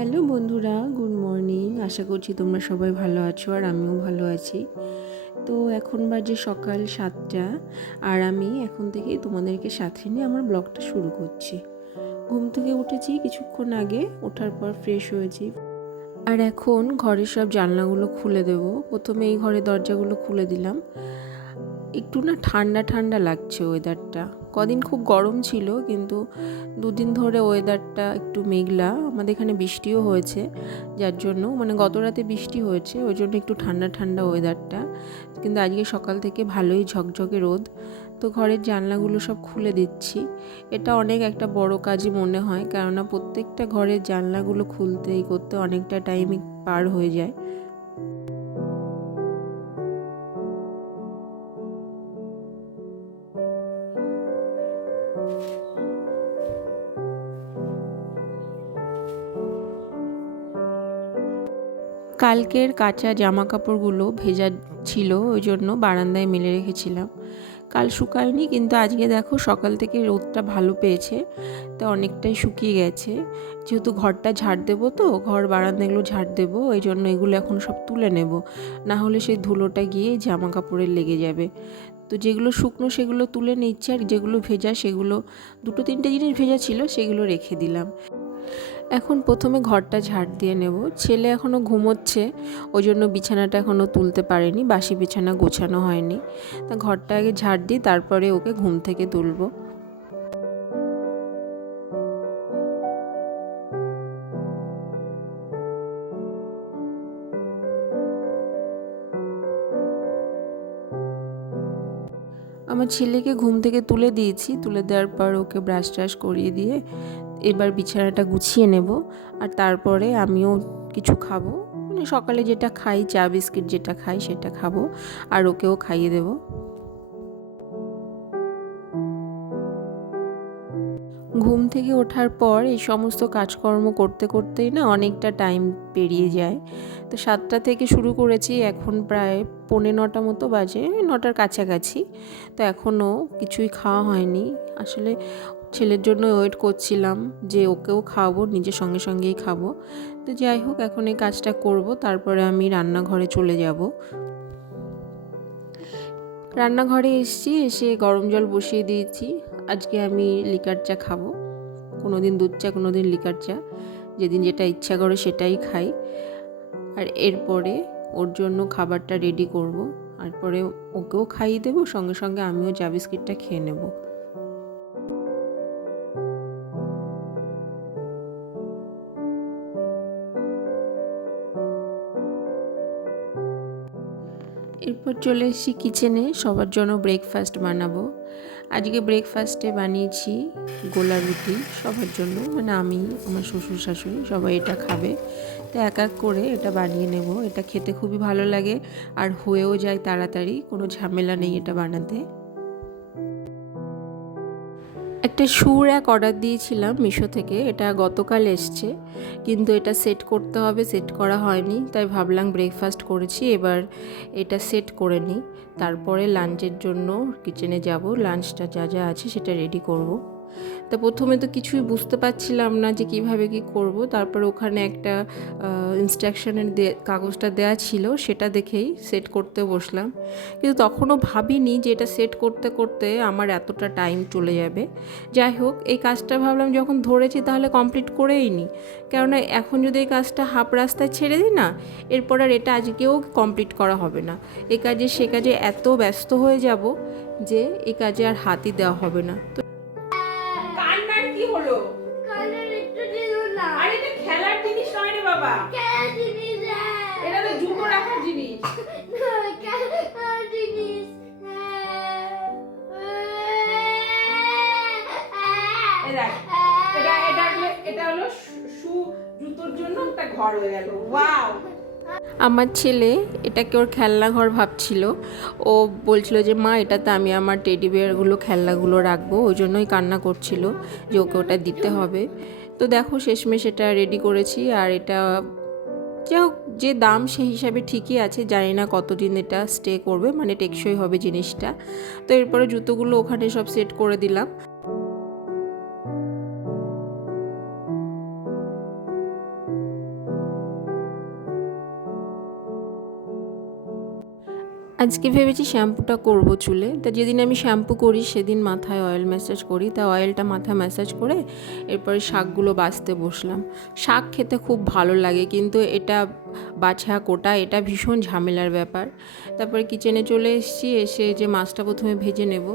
Hello বন্ধুরা, good morning. আশা করছি তোমরা সবাই ভালো আছো আর আমিও ভালো আছি। তো এখন বাজে সকাল 7টা আর আমি এখন থেকেই তোমাদেরকে সাথে নিয়ে আমার ব্লগটা শুরু করছি। ঘুম থেকে উঠেছি কিছুক্ষণ আগে, ওঠার পর ফ্রেশ হয়েছি আর এখন ঘরের সব জানলাগুলো খুলে দেব। প্রথমে এই ঘরের দরজাগুলো খুলে দিলাম। একটু না ঠান্ডা ঠান্ডা লাগছে ওয়েদারটা। কদিন খুব গরম ছিল, কিন্তু দুদিন ধরে ওয়েদারটা একটু মেঘলা। আমাদের এখানে বৃষ্টিও হয়েছে, যার জন্য গত রাতে বৃষ্টি হয়েছে, ওই জন্য একটু ঠান্ডা ঠান্ডা ওয়েদারটা। কিন্তু আজকে সকাল থেকে ভালোই ঝকঝকে রোদ। তো ঘরের জানলাগুলো সব খুলে দিচ্ছি। এটা অনেক একটা বড় কাজই মনে হয়, কেননা প্রত্যেকটা ঘরের জানলাগুলো খুলতে করতে অনেকটা টাইমই পার হয়ে যায়। কালকের কাঁচা জামা কাপড়গুলো ভেজা ছিল, ওই জন্য বারান্দায় মেলে রেখেছিলাম। কাল শুকায়নি, কিন্তু আজকে দেখো সকাল থেকে রোদটা ভালো পেয়েছে, তো অনেকটাই শুকিয়ে গেছে। যেহেতু ঘরটা ঝাড় দেবো, তো ঘর বারান্দাগুলো ঝাড় দেবো, ওই জন্য এগুলো এখন সব তুলে নেব, না হলে সেই ধুলোটা গিয়ে জামা কাপড়ে লেগে যাবে। তো যেগুলো শুকনো সেগুলো তুলে নিচ্ছে, আর যেগুলো ভেজা সেগুলো, দুটো তিনটে জিনিস ভেজা ছিল সেগুলো রেখে দিলাম। এখন প্রথমে ঘরটা ঝাড় দিয়ে নেব। ছেলে এখনও ঘুমোচ্ছে, ওই জন্য বিছানাটা এখনও তুলতে পারেনি, বাসি বিছানা গোছানো হয়নি। তা ঘরটা আগে ঝাড় দিই, তারপরে ওকে ঘুম থেকে তুলব। আমার ছেলেকে ঘুম থেকে তুলে দিয়েছি, তুলে দেওয়ার পর ওকে ব্রাশ ট্রাশ করিয়ে দিয়ে এবার বিছানাটা গুছিয়ে নেব। আর তারপরে আমিও কিছু খাবো, সকালে যেটা খাই, চা বিস্কিট যেটা খাই সেটা খাবো, আর ওকেও খাইয়ে দেবো। ঘুম থেকে ওঠার পর এই সমস্ত কাজকর্ম করতে করতেই না অনেকটা টাইম পেরিয়ে যায়। তো 7টা থেকে শুরু করেছি, এখন প্রায় 8:45 মতো বাজে, 9টার কাছাকাছি। তো এখনও কিছুই খাওয়া হয়নি। আসলে ছেলের জন্য ওয়েট করছিলাম যে ওকেও খাওয়াবো, নিজের সঙ্গে সঙ্গেই খাবো। তো যাই হোক, এখন এই কাজটা করব, তারপরে আমি রান্নাঘরে চলে যাব। রান্নাঘরে এসে গরম জল বসিয়ে দিয়েছি। আজকে আমি লিকার চা খাবো, কোনো দিন দুধ চা, কোনো দিন লিকার চা, যেদিন যেটা ইচ্ছা করে সেটাই খাই। আর এরপরে ওর জন্য খাবারটা রেডি করব, তারপরে ওকেও খাইয়ে দেবো, সঙ্গে সঙ্গে আমিও চা বিস্কিটটা খেয়ে নেব। এরপর চলে এসেছি কিচেনে, সবার জন্য ব্রেকফাস্ট বানাবো। আজকে ব্রেকফাস্টে বানিয়েছি গোলা রুটি সবার জন্য, আমি, আমার শ্বশুর শাশুড়ি সবাই এটা খাবে। তো এক এক করে এটা বানিয়ে নেব। এটা খেতে খুবই ভালো লাগে আর হয়েও যায় তাড়াতাড়ি, কোনো ঝামেলা নেই এটা বানাতে। একটা শু র্যাক অর্ডার দিয়েছিলাম মিশো থেকে, এটা গতকাল এসছে, কিন্তু এটা সেট করতে হবে, সেট করা হয়নি। তাই ভাবলাম ব্রেকফাস্ট করেছি, এবার এটা সেট করে নিই, তারপরে লাঞ্চের জন্য কিচেনে যাব, লাঞ্চটা যা যা আছে সেটা রেডি করব। তা প্রথমে তো কিছুই বুঝতে পারছিলাম না যে কিভাবে কি করব। তারপর ওখানে একটা ইনস্ট্রাকশনের কাগজটা দেওয়া ছিল, সেটা দেখেই সেট করতে বসলাম। কিন্তু তখনও ভাবিনি যে এটা সেট করতে করতে আমার এতটা টাইম চলে যাবে। যাই হোক, এই কাজটা ভাবলাম যখন ধরেছি তাহলে কমপ্লিট করেই নিই, কেননা এখন যদি এই কাজটা হাফ রাস্তায় ছেড়ে দিই না, এরপর আর এটা আজকেও কমপ্লিট করা হবে না। এই কাজে সে কাজে এত ব্যস্ত হয়ে যাব যে এই কাজে আর হাতই দেওয়া হবে না। তো কান্নার কি হলো? কান্নার একটু দিল না। আরে এটা খেলার জিনিস নয় রে বাবা। খেলার জিনিস। এটা তো জুতো রাখার জিনিস। খেলার জিনিস। এটা হলো শু, জুতোর জন্য একটা ঘর হয়ে গেল। ওয়াও! আমার ছেলে এটাকে ওর খেলনাঘর ভাবছিল। ও বলছিল যে মা, এটাতে আমি আমার টেডি বিয়ারগুলো, খেলনাগুলো রাখবো, ওই জন্যই কান্না করছিল যে ওকে ওটা দিতে হবে। তো দেখো শেষমেশ এটা রেডি করেছি। আর এটা যাই হোক, যে দাম সেই হিসাবে ঠিকই আছে, জানি না কতদিন এটা স্টে করবে, টেকসই হবে জিনিসটা। তো এরপরে জুতোগুলো ওখানে সব সেট করে দিলাম। আজকে ভেবেছি শ্যাম্পুটা করব চুলে। তা যেদিন আমি শ্যাম্পু করি সেদিন মাথায় অয়েল ম্যাসাজ করি, তা অয়েলটা মাথায় ম্যাসাজ করে এরপরে শাকগুলো বাছতে বসলাম। শাক খেতে খুব ভালো লাগে, কিন্তু এটা বাছা কোটা এটা ভীষণ ঝামেলার ব্যাপার। তারপরে কিচেনে চলে এসে যে মাছটা প্রথমে ভেজে নেব।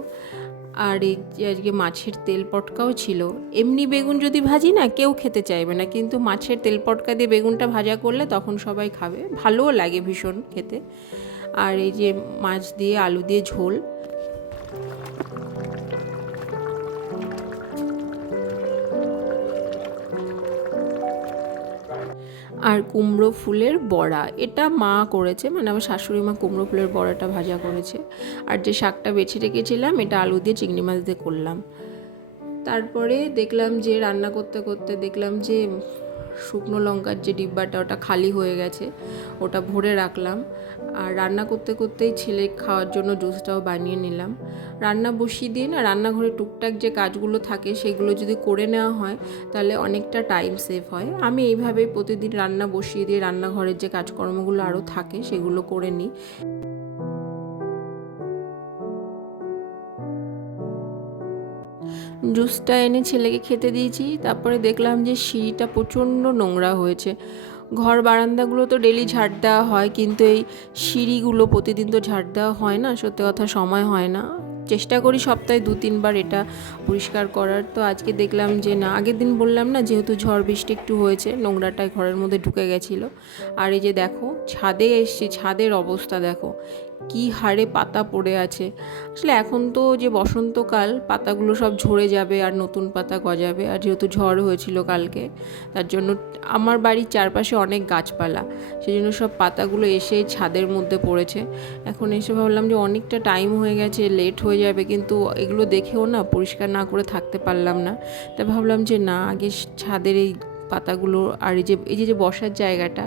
আর এই যে আজকে মাছের তেল পটকাও ছিল। এমনি বেগুন যদি ভাজি না কেউ খেতে চাইবে না, কিন্তু মাছের তেল পটকা দিয়ে বেগুনটা ভাজা করলে তখন সবাই খাবে, ভালোও লাগে ভীষণ খেতে। আর এই যে মাছ দিয়ে আলু দিয়ে ঝোল, আর কুমড়ো ফুলের বড়া, এটা মা করেছে, মানে আমার শাশুড়ি মা কুমড়ো ফুলের বড়াটা ভাজা করেছে। আর যে শাকটা বেছে রেখেছিলাম এটা আলু দিয়ে চিংড়ি মাছ দিয়ে করলাম। তারপরে দেখলাম যে রান্না করতে করতে দেখলাম যে শুকনো লঙ্কার যে ডিব্বাটা ওটা খালি হয়ে গেছে, ওটা ভরে রাখলাম। আর রান্না করতে করতেই ছেলে খাওয়ার জন্য জুসটাও বানিয়ে নিলাম। রান্না বসিয়ে দিয়ে না রান্নাঘরে টুকটাক যে কাজগুলো থাকে সেগুলো যদি করে নেওয়া হয় তাহলে অনেকটা টাইম সেভ হয়। আমি এইভাবেই প্রতিদিন রান্না বসিয়ে দিয়ে রান্নাঘরের যে কাজকর্মগুলো আরও থাকে সেগুলো করে নিই। জুসটা এনে ছেলেকে খেতে দিয়েছি। তারপরে দেখলাম যে সিঁড়িটা প্রচণ্ড নোংরা হয়েছে। ঘর বারান্দাগুলো তো ডেলি ঝাড় দেওয়া হয়, কিন্তু এই সিঁড়িগুলো প্রতিদিন তো ঝাড় দেওয়া হয় না, সত্যি কথা সময় হয় না। চেষ্টা করি সপ্তাহে 2-3 বার এটা পরিষ্কার করার। তো আজকে দেখলাম যে না, আগের দিন বললাম না যেহেতু ঝড় বৃষ্টি একটু হয়েছে নোংরাটাই ঘরের মধ্যে ঢুকে গেছিলো। আর এই যে দেখো ছাদে এসছি, ছাদের অবস্থা দেখো কি হারে পাতা পড়ে আছে। আসলে এখন তো যে বসন্তকাল, পাতাগুলো সব ঝরে যাবে আর নতুন পাতা গজাবে। আর যেহেতু ঝড় হয়েছিল কালকে, তার জন্য আমার বাড়ির চারপাশে অনেক গাছপালা, সেই জন্য সব পাতাগুলো এসে ছাদের মধ্যে পড়েছে। এখন এসে ভাবলাম যে অনেকটা টাইম হয়ে গেছে, লেট হয়ে যাবে, কিন্তু এগুলো দেখেও না পরিষ্কার না করে থাকতে পারলাম না। তাই ভাবলাম যে না, আগে ছাদের এই পাতাগুলো আর এই যে বসার জায়গাটা,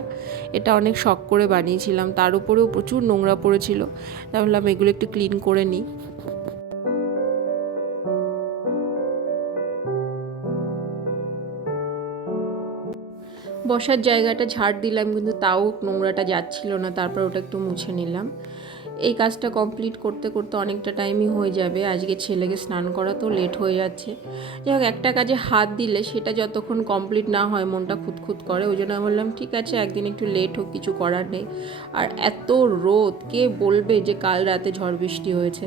এটা অনেক শখ করে বানিয়েছিলাম, তার উপরেও প্রচুর নোংরা পড়েছিল। তাই ভাবলাম এগুলো একটু ক্লিন করে নিই। বসার জায়গাটা ঝাড় দিলাম, কিন্তু তাও নোংরাটা যাচ্ছিল না। তারপর ওটা একটু মুছে নিলাম। এই কাজটা কমপ্লিট করতে করতে অনেকটা টাইমই হয়ে যাবে। আজকে ছেলেকে স্নান করাতেও লেট হয়ে যাচ্ছে। যাই হোক, একটা কাজে হাত দিলে সেটা যতক্ষণ কমপ্লিট না হয় মনটা খুঁতখুত করে। ওই জন্য বললাম ঠিক আছে একদিন একটু লেট হোক, কিছু করার নেই। আর এত রোদ, কে বলবে যে কাল রাতে ঝড় বৃষ্টি হয়েছে।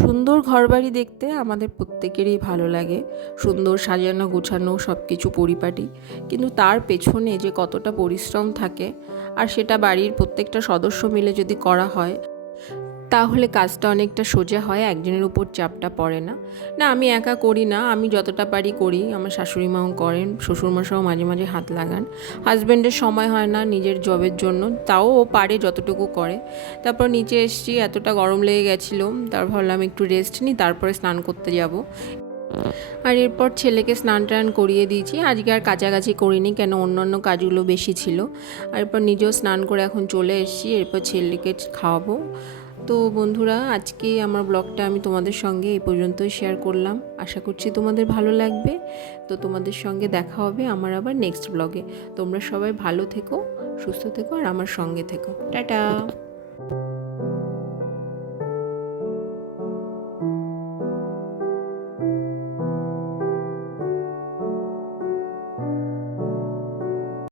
সুন্দর ঘরবাড়ি দেখতে আমাদের প্রত্যেকেরই ভালো লাগে, সুন্দর সাজানো গোছানো সব কিছু পরিপাটি। কিন্তু তার পেছনে যে কতটা পরিশ্রম থাকে, আর সেটা বাড়ির প্রত্যেকটা সদস্য মিলে যদি করা হয় তাহলে কাজটা অনেকটা সোজা হয়, একজনের উপর চাপটা পড়ে না। না, আমি একা করি না, আমি যতটা পারি করি, আমার শাশুড়ি মাও করেন, শ্বশুরমশাও মাঝে মাঝে হাত লাগান। হাজব্যান্ডের সময় হয় না নিজের জবের জন্য, তাও ও পারে যতটুকু করে। তারপর নিচে এসেছি, এতটা গরম লেগে গেছিলো, তারপর ভাবলাম একটু রেস্ট নিই, তারপরে স্নান করতে যাব। আর এরপর ছেলেকে স্নান টান করিয়ে দিয়েছি। আজকে আর কাছাকাছি করিনি, কেন অন্যান্য কাজগুলো বেশি ছিল। আর এরপর নিজেও স্নান করে এখন চলে এসেছি, এরপর ছেলেকে খাওয়াবো। তো বন্ধুরা, আজকে আমার ব্লগটা আমি তোমাদের সঙ্গে এই পর্যন্তই শেয়ার করলাম। আশা করছি তোমাদের ভালো লাগবে। তো তোমাদের সঙ্গে দেখা হবে আমার আবার নেক্সট ব্লগে। তোমরা সবাই ভালো থেকো, সুস্থ থেকো, আর আমার সঙ্গে থেকো। টাটা।